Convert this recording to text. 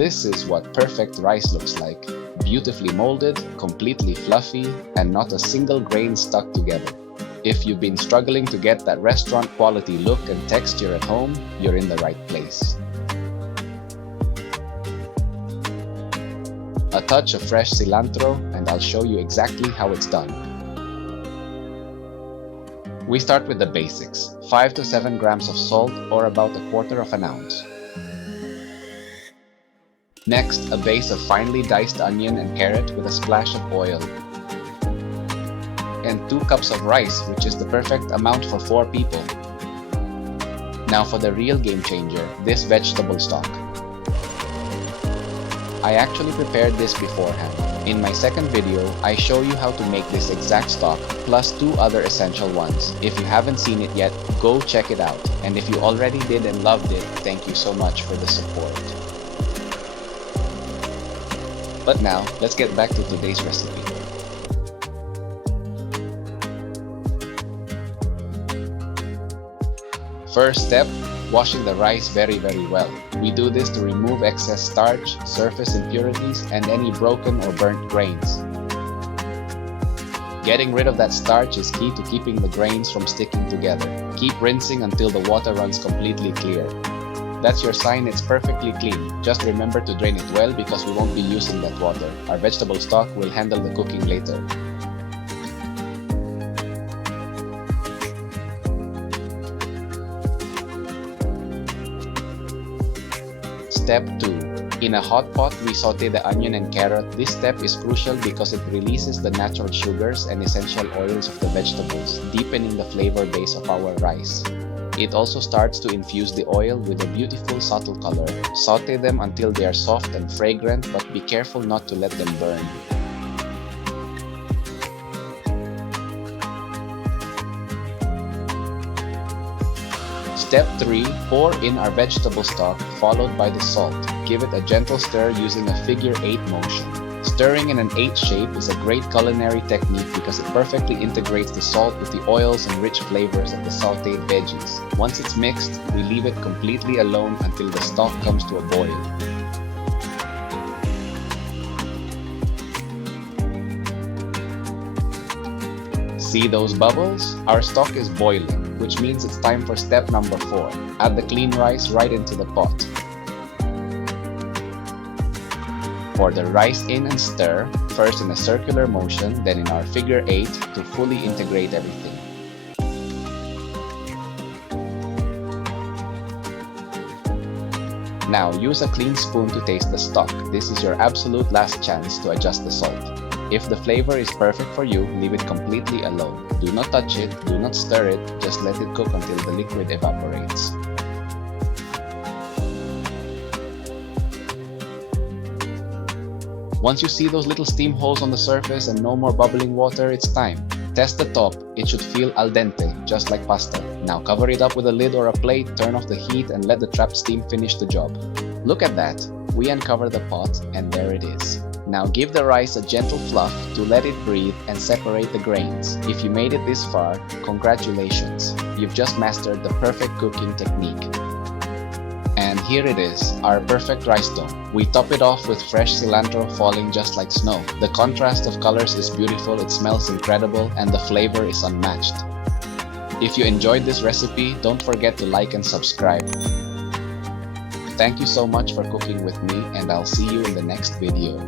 This is what perfect rice looks like. Beautifully molded, completely fluffy, and not a single grain stuck together. If you've been struggling to get that restaurant quality look and texture at home, you're in the right place. A touch of fresh cilantro, and I'll show you exactly how it's done. We start with the basics, 5 to 7 grams of salt or about 1/4 ounce. Next, a base of finely diced onion and carrot with a splash of oil. And 2 cups of rice, which is the perfect amount for 4 people. Now for the real game changer, this vegetable stock. I actually prepared this beforehand. In my second video, I show you how to make this exact stock, plus 2 other essential ones. If you haven't seen it yet, go check it out. And if you already did and loved it, thank you so much for the support. But now, let's get back to today's recipe. First step, washing the rice very well. We do this to remove excess starch, surface impurities, and any broken or burnt grains. Getting rid of that starch is key to keeping the grains from sticking together. Keep rinsing until the water runs completely clear. That's your sign it's perfectly clean. Just remember to drain it well because we won't be using that water. Our vegetable stock will handle the cooking later. Step 2. In a hot pot, we sauté the onion and carrot. This step is crucial because it releases the natural sugars and essential oils of the vegetables, deepening the flavor base of our rice. It also starts to infuse the oil with a beautiful subtle color. Sauté them until they are soft and fragrant, but be careful not to let them burn. Step 3. Pour in our vegetable stock, followed by the salt. Give it a gentle stir using a figure 8 motion. Stirring in an 8 shape is a great culinary technique because it perfectly integrates the salt with the oils and rich flavors of the sautéed veggies. Once it's mixed, we leave it completely alone until the stock comes to a boil. See those bubbles? Our stock is boiling, which means it's time for step number 4. Add the clean rice right into the pot. Pour the rice in and stir, first in a circular motion, then in our figure 8 to fully integrate everything. Now use a clean spoon to taste the stock. This is your absolute last chance to adjust the salt. If the flavor is perfect for you, leave it completely alone. Do not touch it, do not stir it, just let it cook until the liquid evaporates. Once you see those little steam holes on the surface and no more bubbling water, it's time. Test the top. It should feel al dente, just like pasta. Now cover it up with a lid or a plate, turn off the heat, and let the trapped steam finish the job. Look at that. We uncover the pot, and there it is. Now give the rice a gentle fluff to let it breathe and separate the grains. If you made it this far, congratulations. You've just mastered the perfect cooking technique. And here it is, our perfect rice dough. We top it off with fresh cilantro falling just like snow. The contrast of colors is beautiful, it smells incredible, and the flavor is unmatched. If you enjoyed this recipe, don't forget to like and subscribe. Thank you so much for cooking with me, and I'll see you in the next video.